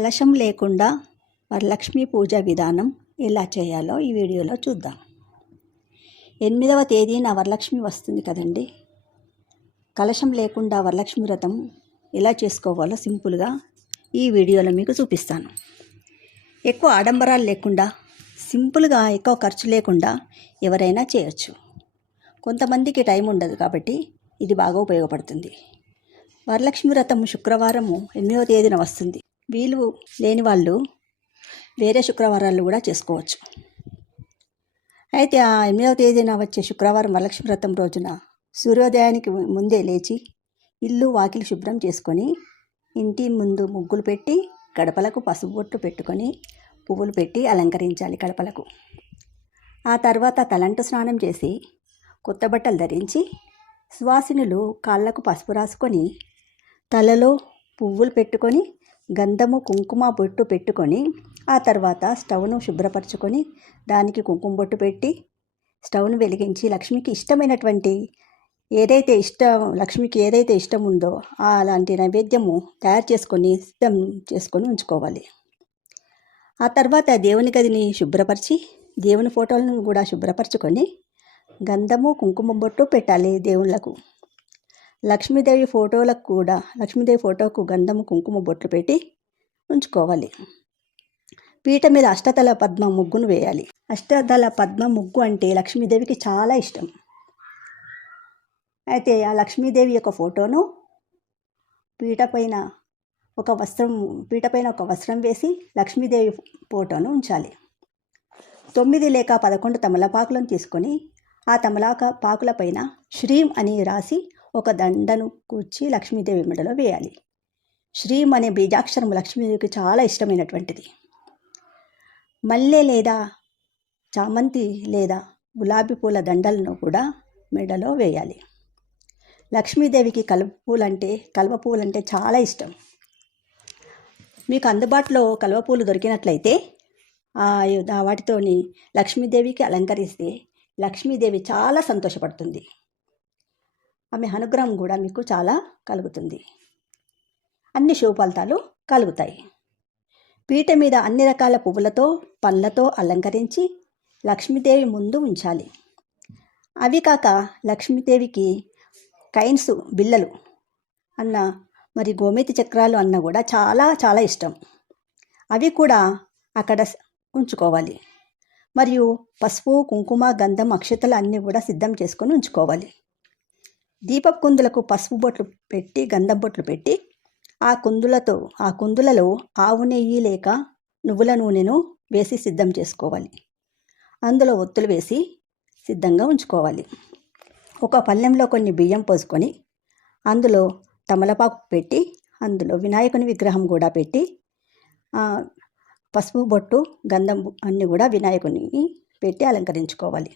కలశం లేకుండా వరలక్ష్మి పూజ విధానం ఎలా చేయాలో ఈ వీడియోలో చూద్దాం. ఎనిమిదవ తేదీన వరలక్ష్మి వస్తుంది కదండి. కలశం లేకుండా వరలక్ష్మి వ్రతం ఎలా చేసుకోవాలో సింపుల్గా ఈ వీడియోలో మీకు చూపిస్తాను. ఎక్కువ ఆడంబరాలు లేకుండా సింపుల్గా ఎక్కువ ఖర్చు లేకుండా ఎవరైనా చేయొచ్చు. కొంతమందికి టైం ఉండదు కాబట్టి ఇది బాగా ఉపయోగపడుతుంది. వరలక్ష్మి వ్రతం శుక్రవారము ఎనిమిదవ తేదీన వస్తుంది. వీలు లేని వాళ్ళు వేరే శుక్రవారాలు కూడా చేసుకోవచ్చు. అయితే ఆ ఎనిమిదవ తేదీన వచ్చే శుక్రవారం వరలక్ష్మి వ్రతం రోజున సూర్యోదయానికి ముందే లేచి ఇల్లు వాకిలి శుభ్రం చేసుకొని ఇంటి ముందు ముగ్గులు పెట్టి గడపలకు పసుపు బొట్టు పెట్టుకొని పువ్వులు పెట్టి అలంకరించాలి గడపలకు. ఆ తర్వాత తలంటు స్నానం చేసి కొత్త బట్టలు ధరించి సువాసినులు కాళ్ళకు పసుపు రాసుకొని తలలో పువ్వులు పెట్టుకొని గంధము కుంకుమ బొట్టు పెట్టుకొని ఆ తర్వాత స్టవ్ను శుభ్రపరచుకొని దానికి కుంకుమ బొట్టు పెట్టి స్టవ్ను వెలిగించి లక్ష్మికి ఇష్టమైనటువంటి ఏదైతే ఇష్టం లక్ష్మికి ఏదైతే ఇష్టం ఉందో అలాంటి నైవేద్యము తయారు చేసుకొని సిద్ధం చేసుకొని ఉంచుకోవాలి. ఆ తర్వాత దేవుని గదిని శుభ్రపరిచి దేవుని ఫోటోలను కూడా శుభ్రపరచుకొని గంధము కుంకుమ బొట్టు పెట్టాలి దేవుళ్ళకు. లక్ష్మీదేవి ఫోటోలకు కూడా లక్ష్మీదేవి ఫోటోకు గంధము కుంకుమ బొట్లు పెట్టి ఉంచుకోవాలి. పీట మీద అష్టతల పద్మ ముగ్గును వేయాలి. అష్టతల పద్మ ముగ్గు అంటే లక్ష్మీదేవికి చాలా ఇష్టం. అయితే ఆ లక్ష్మీదేవి యొక్క ఫోటోను పీట పైన ఒక వస్త్రం పీట పైన ఒక వస్త్రం వేసి లక్ష్మీదేవి ఫోటోను ఉంచాలి. తొమ్మిది లేక పదకొండు తమలపాకులను తీసుకొని ఆ తమలాక పాకుల పైన శ్రీం అని రాసి ఒక దండను కూర్చి లక్ష్మీదేవి మెడలో వేయాలి. శ్రీం అనే బీజాక్షరం లక్ష్మీదేవికి చాలా ఇష్టమైనటువంటిది. మల్లె లేదా చామంతి లేదా గులాబీ పూల దండలను కూడా మెడలో వేయాలి. లక్ష్మీదేవికి కలువ పూలంటే కలువ పూలంటే చాలా ఇష్టం. మీకు అందుబాటులో కలువ పూలు దొరికినట్లయితే ఆ వాటితోని లక్ష్మీదేవికి అలంకరిస్తే లక్ష్మీదేవి చాలా సంతోషపడుతుంది. ఆమె అనుగ్రహం కూడా మీకు చాలా కలుగుతుంది. అన్ని శుభ ఫలితాలు కలుగుతాయి. పీట మీద అన్ని రకాల పువ్వులతో పళ్ళతో అలంకరించి లక్ష్మీదేవి ముందు ఉంచాలి. అవి కాక లక్ష్మీదేవికి కైన్స్ బిళ్ళలు అన్న మరి గోమేతి చక్రాలు అన్న కూడా చాలా చాలా ఇష్టం. అవి కూడా అక్కడ ఉంచుకోవాలి. మరియు పసుపు కుంకుమ గంధం అక్షతలు అన్నీ కూడా సిద్ధం చేసుకొని ఉంచుకోవాలి. దీపపు కుందులకు పసుపు బొట్లు పెట్టి గంధం బొట్లు పెట్టి ఆ కుందులతో ఆ కుందులలో ఆవు నెయ్యి లేక నువ్వుల నూనెను వేసి సిద్ధం చేసుకోవాలి. అందులో ఒత్తులు వేసి సిద్ధంగా ఉంచుకోవాలి. ఒక పళ్ళెంలో కొన్ని బియ్యం పోసుకొని అందులో తమలపాకు పెట్టి అందులో వినాయకుని విగ్రహం కూడా పెట్టి పసుపు బొట్టు గంధం అన్నీ కూడా వినాయకునికి పెట్టి అలంకరించుకోవాలి.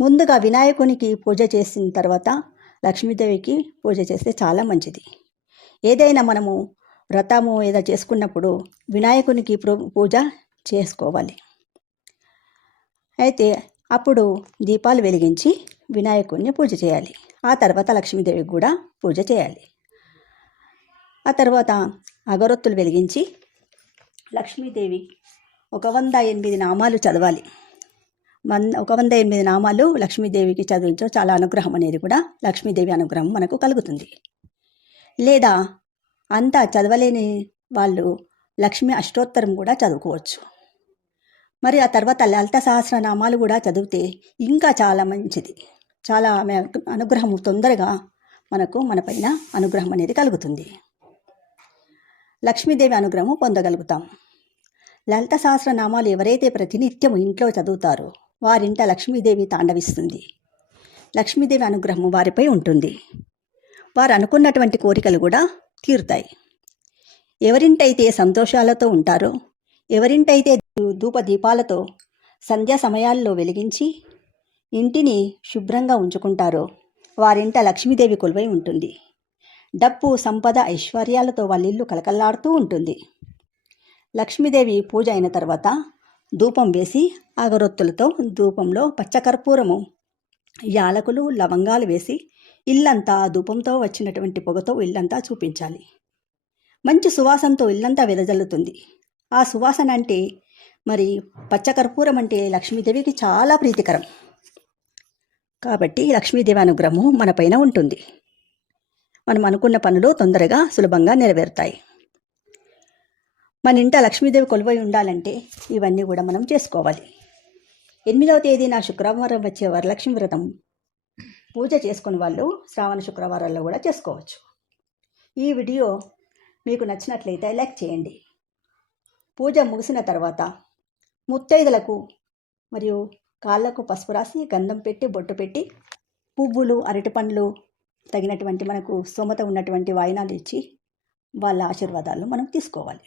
ముందుగా వినాయకునికి పూజ చేసిన తర్వాత లక్ష్మీదేవికి పూజ చేస్తే చాలా మంచిది. ఏదైనా మనము వ్రతము ఏదో చేసుకున్నప్పుడు వినాయకునికి పూజ చేసుకోవాలి. అయితే అప్పుడు దీపాలు వెలిగించి వినాయకుడిని పూజ చేయాలి. ఆ తర్వాత లక్ష్మీదేవికి కూడా పూజ చేయాలి. ఆ తర్వాత అగరొత్తులు వెలిగించి లక్ష్మీదేవి ఒక వంద ఎనిమిది నామాలు చదవాలి. వన్ ఒక వంద ఎనిమిది నామాలు లక్ష్మీదేవికి చదివించో చాలా అనుగ్రహం అనేది కూడా లక్ష్మీదేవి అనుగ్రహం మనకు కలుగుతుంది. లేదా అంతా చదవలేని వాళ్ళు లక్ష్మీ అష్టోత్తరం కూడా చదువుకోవచ్చు. మరి ఆ తర్వాత లలిత సహస్రనామాలు కూడా చదివితే ఇంకా చాలా మంచిది. చాలా ఆమె అనుగ్రహం తొందరగా మనకు మనపైన అనుగ్రహం అనేది కలుగుతుంది. లక్ష్మీదేవి అనుగ్రహం పొందగలుగుతాం. లలిత సహస్రనామాలు ఎవరైతే ప్రతినిత్యం ఇంట్లో చదువుతారో వారింట లక్ష్మీదేవి తాండవిస్తుంది. లక్ష్మీదేవి అనుగ్రహం వారిపై ఉంటుంది. వారు అనుకున్నటువంటి కోరికలు కూడా తీరుతాయి. ఎవరింటైతే సంతోషాలతో ఉంటారో ఎవరింటైతే ధూప దీపాలతో సంధ్యా సమయాల్లో వెలిగించి ఇంటిని శుభ్రంగా ఉంచుకుంటారో వారింట లక్ష్మీదేవి కొలువై ఉంటుంది. డప్పు సంపద ఐశ్వర్యాలతో వాళ్ళ ఇల్లు కలకల్లాడుతూ ఉంటుంది. లక్ష్మీదేవి పూజ అయిన తర్వాత ధూపం వేసి అగరొత్తులతో ధూపంలో పచ్చకర్పూరము యాలకులు లవంగాలు వేసి ఇల్లంతా ధూపంతో వచ్చినటువంటి పొగతో ఇల్లంతా చూపించాలి. మంచి సువాసనతో ఇల్లంతా వెదజల్లుతుంది. ఆ సువాసన అంటే మరి పచ్చకర్పూరం అంటే లక్ష్మీదేవికి చాలా ప్రీతికరం. కాబట్టి లక్ష్మీదేవి అనుగ్రహము మనపైన ఉంటుంది. మనం అనుకున్న పనులు తొందరగా సులభంగా నెరవేరుతాయి. మన ఇంట లక్ష్మీదేవి కొలువై ఉండాలంటే ఇవన్నీ కూడా మనం చేసుకోవాలి. ఎనిమిదవ తేదీన శుక్రవారం వచ్చే వరలక్ష్మి వ్రతం పూజ చేసుకుని వాళ్ళు శ్రావణ శుక్రవారాల్లో కూడా చేసుకోవచ్చు. ఈ వీడియో మీకు నచ్చినట్లయితే లైక్ చేయండి. పూజ ముగిసిన తర్వాత ముత్తైదులకు మరియు కాళ్ళకు పసుపు రాసి గంధం పెట్టి బొట్టు పెట్టి పువ్వులు అరటిపండ్లు తగినటువంటి మనకు స్తోమత ఉన్నటువంటి వాయినాలు ఇచ్చి వాళ్ళ ఆశీర్వాదాలు మనం తీసుకోవాలి.